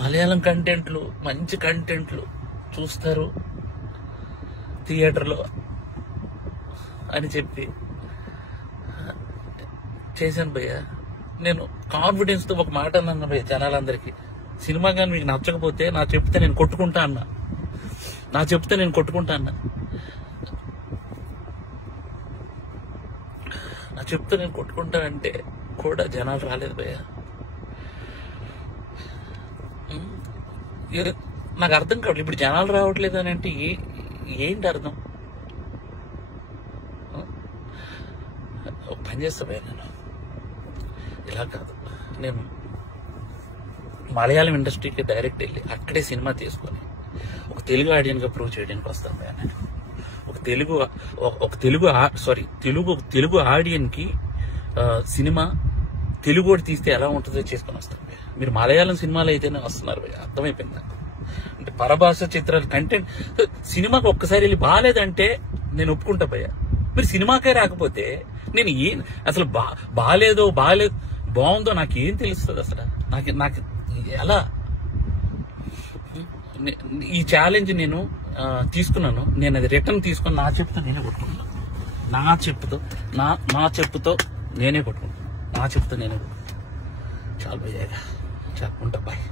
మలయాళం కంటెంట్లు, మంచి కంటెంట్లు చూస్తారు థియేటర్లో అని చెప్పి చేశాను భయ్య. నేను కాన్ఫిడెన్స్తో ఒక మాట అన్నాను భయ్య జనాలందరికీ, సినిమా కానీ మీకు నచ్చకపోతే నా చెప్తే నేను కొట్టుకుంటా అన్నా. నా చెప్తే నేను కొట్టుకుంటా అన్నా. నా చెప్తే నేను కొట్టుకుంటా అంటే కూడా జనాలు రాలేదు భయ్య. నాకు అర్థం కావట్లేదు, ఇప్పుడు జనాలు రావట్లేదు అని అంటే ఏంటి అర్థం? ఒక పని చేస్తా భయ్య, నేను ఇలా కాదు, నేను మలయాళం ఇండస్ట్రీకి డైరెక్ట్ వెళ్ళి అక్కడే సినిమా తీసుకొని ఒక తెలుగు ఆడియన్గా ప్రూవ్ చేయడానికి వస్తాను భయ్య. నేను తెలుగు ఆడియన్కి సినిమా తెలుగు కూడా తీస్తే ఎలా ఉంటుందో చేసుకొని వస్తాను భయ్య. మీరు మలయాళం సినిమాలు అయితేనే వస్తున్నారు భయ్య, అర్థమైపోయింది నాకు. అంటే పరభాష చిత్రాలు కంటెంట్ సినిమాకి ఒక్కసారి వెళ్ళి బాగాలేదంటే నేను ఒప్పుకుంటా భయ్య. మీరు సినిమాకే రాకపోతే నేను అసలు బాగాలేదు బాగుందో నాకేం తెలుస్తుంది అసలు? నాకు ఎలా ఈ ఛాలెంజ్ నేను తీసుకున్నాను, నేను అది రిటర్న్ తీసుకొని నా చెప్పుతో నేనే కొట్టుకుంటాను. నా చెప్పుతో నేనే కొట్టుకుంటాను. చాలా భయ్యా, చాలా ఉంటా బాయ్.